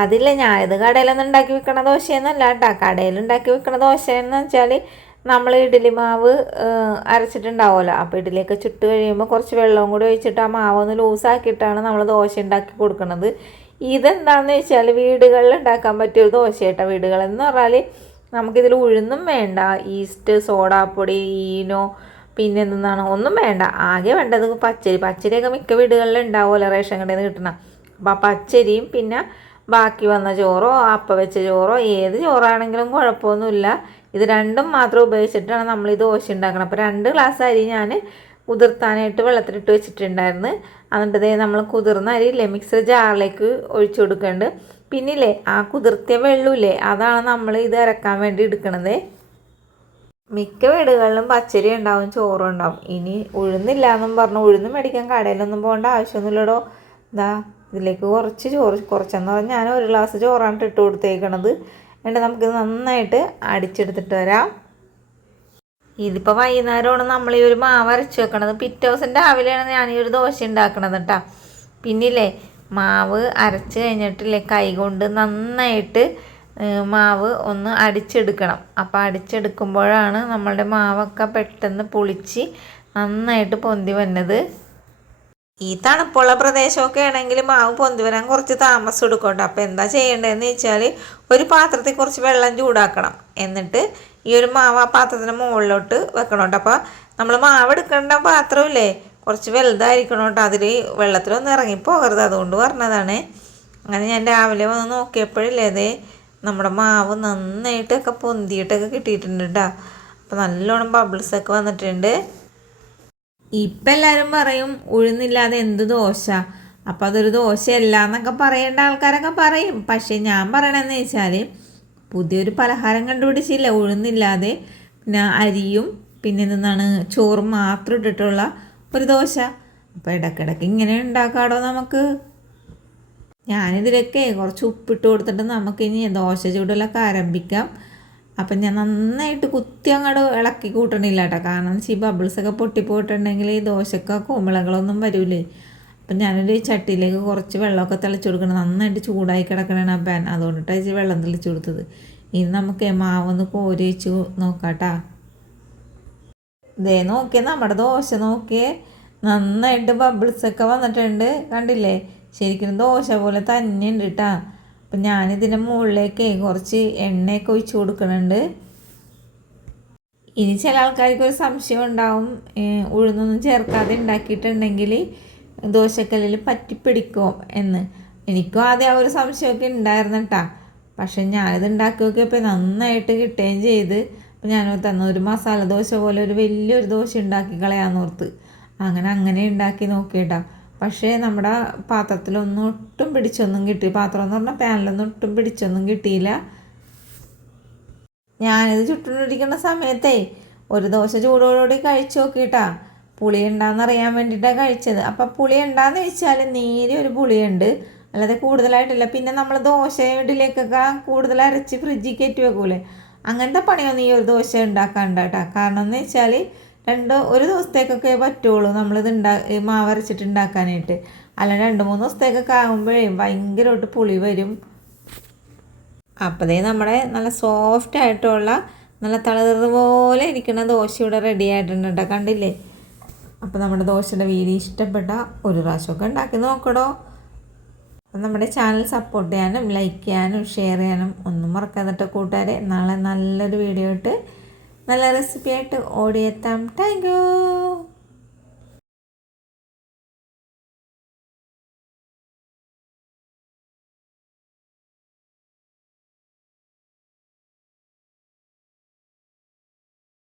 അതില്ല, ഞാനിത് കടയിലൊന്നും ഉണ്ടാക്കി വെക്കണ ദോശയൊന്നുമല്ല കേട്ടോ. കടയിലുണ്ടാക്കി വെക്കണ ദോശയെന്ന് വെച്ചാൽ നമ്മൾ ഇഡ്ഡലി മാവ് അരച്ചിട്ടുണ്ടാവുമല്ലോ. അപ്പോൾ ഇഡ്ഡലിയൊക്കെ ചുട്ട് കഴിയുമ്പോൾ കുറച്ച് വെള്ളവും കൂടി ഒഴിച്ചിട്ട് ആ മാവൊന്ന് ലൂസാക്കിയിട്ടാണ് നമ്മൾ ദോശ ഉണ്ടാക്കി കൊടുക്കുന്നത്. ഇതെന്താണെന്ന് വെച്ചാൽ വീടുകളിൽ ഉണ്ടാക്കാൻ പറ്റിയൊരു ദോശ കേട്ടോ. വീടുകളെന്ന് പറഞ്ഞാൽ നമുക്കിതിൽ ഉഴുന്നും വേണ്ട, ഈസ്റ്റ്, സോഡാപ്പൊടി, ഈനോ, പിന്നെ എന്താണ് ഒന്നും വേണ്ട. ആകെ വേണ്ടത് പച്ചരി. പച്ചരിയൊക്കെ മിക്ക വീടുകളിൽ ഉണ്ടാവുമല്ലോ റേഷൻ കടയിൽ നിന്ന് കിട്ടണം. അപ്പോൾ ആ പച്ചരിയും പിന്നെ ബാക്കി വന്ന ചോറോ അപ്പം വെച്ച ചോറോ ഏത് ചോറാണെങ്കിലും കുഴപ്പമൊന്നുമില്ല. ഇത് രണ്ടും മാത്രം ഉപയോഗിച്ചിട്ടാണ് നമ്മൾ ഈ ദോശ ഉണ്ടാക്കണം. അപ്പോൾ 2 ഗ്ലാസ് അരി ഞാൻ കുതിർത്താനായിട്ട് വെള്ളത്തിലിട്ട് വെച്ചിട്ടുണ്ടായിരുന്നു. എന്നിട്ട് നമ്മൾ കുതിർന്ന അരിയില്ലേ മിക്സർ ജാറിലേക്ക് ഒഴിച്ചു കൊടുക്കുന്നുണ്ട്. പിന്നില്ലേ ആ കുതിർത്തിയ വെള്ളമില്ലേ അതാണ് നമ്മൾ ഇത് അരക്കാൻ വേണ്ടി എടുക്കണത്. മിക്ക വീടുകളിലും പച്ചരി ഉണ്ടാവും, ചോറും ഉണ്ടാവും. ഇനി ഉഴുന്നില്ല എന്നും പറഞ്ഞു ഉഴുന്ന് മേടിക്കാൻ കടയിലൊന്നും പോകേണ്ട ആവശ്യമൊന്നുമില്ലടോ. ഇതാ ഇതിലേക്ക് കുറച്ച് ചോറ്, കുറച്ചെന്ന് പറഞ്ഞാൽ ഞാൻ 1 ഗ്ലാസ് ചോറാണ് ഇട്ട് കൊടുത്തേക്കണത്. എന്നിട്ട് നമുക്കിത് നന്നായിട്ട് അടിച്ചെടുത്തിട്ട് വരാം. ഇതിപ്പോൾ വൈകുന്നേരമാണ് നമ്മൾ ഈ ഒരു മാവ് അരച്ച് വെക്കണത്. പിറ്റേ ദിവസം രാവിലെയാണ് ഞാൻ ഈ ഒരു ദോശ ഉണ്ടാക്കണത് കേട്ടോ. പിന്നില്ലേ മാവ് അരച്ച് കഴിഞ്ഞിട്ടില്ലേ കൈ കൊണ്ട് നന്നായിട്ട് മാവ് ഒന്ന് അടിച്ചെടുക്കണം. അപ്പോൾ അടിച്ചെടുക്കുമ്പോഴാണ് നമ്മളുടെ മാവൊക്കെ പെട്ടെന്ന് പൊളിച്ച് നന്നായിട്ട് പൊന്തി വന്നത്. ഈ തണുപ്പുള്ള പ്രദേശമൊക്കെ ആണെങ്കിൽ മാവ് പൊന്തി വരാൻ കുറച്ച് താമസം എടുക്കട്ടെ. അപ്പോൾ എന്താ ചെയ്യേണ്ടതെന്ന് വെച്ചാൽ ഒരു പാത്രത്തിൽ കുറച്ച് വെള്ളം ചൂടാക്കണം. എന്നിട്ട് ഈ ഒരു മാവ് ആ പാത്രത്തിന് മുകളിലോട്ട് വെക്കണം കേട്ടോ. അപ്പോൾ നമ്മൾ മാവ് എടുക്കേണ്ട പാത്രമില്ലേ കുറച്ച് വലുതായിരിക്കണം കേട്ടോ. അതിൽ വെള്ളത്തിലൊന്നും ഇറങ്ങിപ്പോകരുത്, അതുകൊണ്ട് പറഞ്ഞതാണ്. അങ്ങനെ ഞാൻ രാവിലെ വന്ന് നോക്കിയപ്പോഴില്ലേ അതേ നമ്മുടെ മാവ് നന്നായിട്ടൊക്കെ പൊന്തിയിട്ടൊക്കെ കിട്ടിയിട്ടുണ്ട് കേട്ടോ. അപ്പോൾ നല്ലോണം ബബിൾസൊക്കെ വന്നിട്ടുണ്ട്. ഇപ്പം എല്ലാവരും പറയും ഉഴുന്നില്ലാതെ എന്ത് ദോശ, അപ്പം അതൊരു ദോശയല്ല എന്നൊക്കെ പറയേണ്ട ആൾക്കാരൊക്കെ പറയും. പക്ഷേ ഞാൻ പറയണമെന്ന് വെച്ചാൽ പുതിയൊരു പലഹാരം കണ്ടുപിടിച്ചില്ല ഉഴുന്നില്ലാതെ. പിന്നെ അരിയും പിന്നെ എന്താണ് ചോറും മാത്രം ഇട്ടിട്ടുള്ള ഒരു ദോശ. അപ്പോൾ ഇടയ്ക്കിടയ്ക്ക് ഇങ്ങനെ ഉണ്ടാക്കാടോ നമുക്ക്. ഞാനിതിലൊക്കെ കുറച്ച് ഉപ്പിട്ട് കൊടുത്തിട്ട് നമുക്കിനി ദോശ ചൂടലൊക്കെ ആരംഭിക്കാം. അപ്പം ഞാൻ നന്നായിട്ട് കുത്തി അങ്ങോട്ട് ഇളക്കി കൂട്ടണില്ല കേട്ടോ. കാരണം ഈ ബബിൾസൊക്കെ പൊട്ടിപ്പോയിട്ടുണ്ടെങ്കിൽ ഈ ദോശക്ക് കുമിളകളൊന്നും വരില്ലേ. അപ്പം ഞാനൊരു ചട്ടിയിലേക്ക് കുറച്ച് വെള്ളമൊക്കെ തെളിച്ച് കൊടുക്കണം. നന്നായിട്ട് ചൂടായി കിടക്കണേണ് ആ പാൻ, അതുകൊണ്ടിട്ടാണ് ഇച്ചിരി വെള്ളം തെളിച്ച് കൊടുത്തത്. ഇനി നമുക്ക് മാവൊന്ന് കോരി വെച്ച് നോക്കാട്ടാ. ഇതേ നോക്കിയേ നമ്മുടെ ദോശ നോക്കിയേ നന്നായിട്ട് ബബിൾസൊക്കെ വന്നിട്ടുണ്ട്, കണ്ടില്ലേ? ശരിക്കും ദോശ പോലെ തന്നെ ഉണ്ട് കേട്ടോ. അപ്പം ഞാനിതിൻ്റെ മുകളിലേക്ക് കുറച്ച് എണ്ണയൊക്കെ ഒഴിച്ച് കൊടുക്കുന്നുണ്ട്. ഇനി ചില ആൾക്കാർക്ക് ഒരു സംശയം ഉണ്ടാവും, ഉഴുന്നൊന്നും ചേർക്കാതെ ഉണ്ടാക്കിയിട്ടുണ്ടെങ്കിൽ ദോശക്കല്ലിൽ പറ്റിപ്പിടിക്കുമോ എന്ന്. എനിക്കും ആദ്യം ആ ഒരു സംശയമൊക്കെ ഉണ്ടായിരുന്നു കേട്ടോ. പക്ഷെ ഞാനിത് ഉണ്ടാക്കി നോക്കിയപ്പോൾ നന്നായിട്ട് കിട്ടുകയും ചെയ്ത്. അപ്പം ഞാൻ തന്ന ഒരു മസാല ദോശ പോലെ ഒരു വലിയൊരു ദോശ ഉണ്ടാക്കി കളയാന്നോർത്ത് അങ്ങനെ ഉണ്ടാക്കി നോക്കിയിട്ടാ. പക്ഷേ നമ്മുടെ പാത്രത്തിലൊന്നും ഒട്ടും പിടിച്ചൊന്നും കിട്ടി. പാത്രം എന്ന് പറഞ്ഞാൽ പാനിലൊന്നും ഒട്ടും പിടിച്ചൊന്നും കിട്ടിയില്ല. ഞാനിത് ചുട്ടുകൊണ്ടിരിക്കുന്ന സമയത്തേ ഒരു ദോശ ചൂടോടുകൂടി കഴിച്ചു നോക്കിയിട്ടാ. പുളി ഉണ്ടാകുന്നറിയാൻ വേണ്ടിയിട്ടാണ് കഴിച്ചത്. അപ്പം പുളി ഉണ്ടാന്ന് വെച്ചാൽ നേരെ ഒരു പുളിയുണ്ട്, അല്ലാതെ കൂടുതലായിട്ടില്ല. പിന്നെ നമ്മൾ ദോശ ഇഡ്ഡലിക്കൊക്കെ കൂടുതൽ അരച്ച് ഫ്രിഡ്ജിൽ കയറ്റി വെക്കൂലേ, അങ്ങനത്തെ പണിയൊന്നും ഈ ഒരു ദോശ ഉണ്ടാക്കാണ്ട് കേട്ടോ. കാരണം എന്ന് വെച്ചാൽ ഒരു ദിവസത്തേക്കൊക്കെ പറ്റുള്ളൂ നമ്മളിത് മാവ് അരച്ചിട്ട് ഉണ്ടാക്കാനായിട്ട്. അല്ലാണ്ട് 2-3 ദിവസത്തേക്കൊക്കെ ആകുമ്പോഴേ ഭയങ്കരമായിട്ട് പുളി വരും. അപ്പോഴേ നമ്മുടെ നല്ല സോഫ്റ്റ് ആയിട്ടുള്ള നല്ല തളതുപോലെ ഇരിക്കുന്ന ദോശ ഇവിടെ റെഡി ആയിട്ടുണ്ട് കേട്ടോ, കണ്ടില്ലേ? അപ്പോൾ നമ്മുടെ ദോശയുടെ വീഡിയോ ഇഷ്ടപ്പെട്ട ഒരു പ്രാവശ്യമൊക്കെ ഉണ്ടാക്കി നോക്കടോ. നമ്മുടെ ചാനൽ സപ്പോർട്ട് ചെയ്യാനും ലൈക്ക് ചെയ്യാനും ഷെയർ ചെയ്യാനും ഒന്നും മറക്കാതെ കൂട്ടുകാരെ. നാളെ നല്ലൊരു വീഡിയോ ഇട്ട് നല്ല റെസിപ്പി ആയിട്ട് ഓടിയെത്താം. Thank you.